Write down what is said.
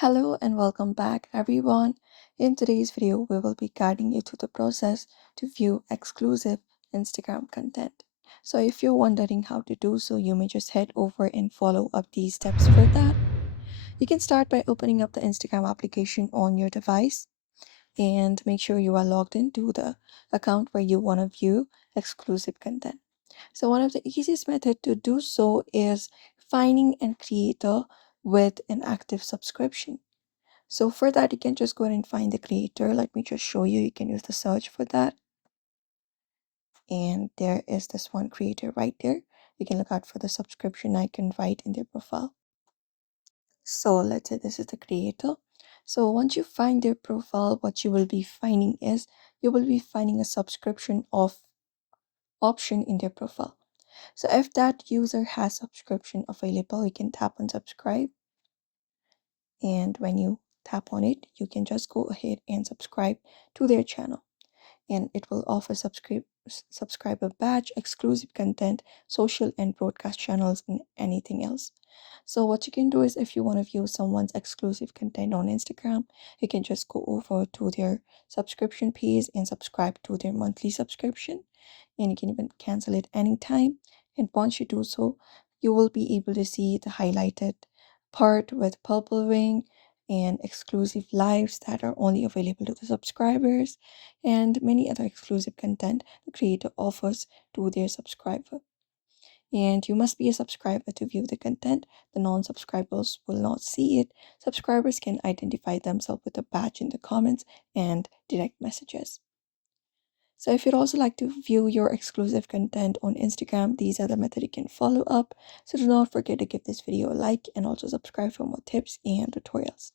Hello and welcome back, everyone. In today's video, we will be guiding you through the process to view exclusive Instagram content. So, if you're wondering how to do so, you may just head over and follow up these steps for that. You can start by opening up the Instagram application on your device and make sure you are logged into the account where you want to view exclusive content. So, one of the easiest method to do so is finding a creator with an active subscription. So for that, you can just go ahead and find the creator. Let me just show you. You can use the search for that. And there is this one creator right there. You can look out for the subscription icon right in their profile. So let's say this is the creator. So once you find their profile, what you will be finding is you will be finding a subscription of option in their profile. So if that user has subscription available, you can tap on subscribe, and when you tap on it, you can just go ahead and subscribe to their channel, and it will offer subscriber badge, exclusive content, social and broadcast channels, and anything else. So what you can do is, if you want to view someone's exclusive content on Instagram, you can just go over to their subscription page and subscribe to their monthly subscription, and you can even cancel it anytime. And once you do so, you will be able to see the highlighted part with purple ring and exclusive lives that are only available to the subscribers, and many other exclusive content the creator offers to their subscriber. And you must be a subscriber to view the content. The non-subscribers will not see it. Subscribers can identify themselves with a badge in the comments and direct messages. So if you'd also like to view your exclusive content on Instagram, these are the methods you can follow up. So do not forget to give this video a like and also subscribe for more tips and tutorials.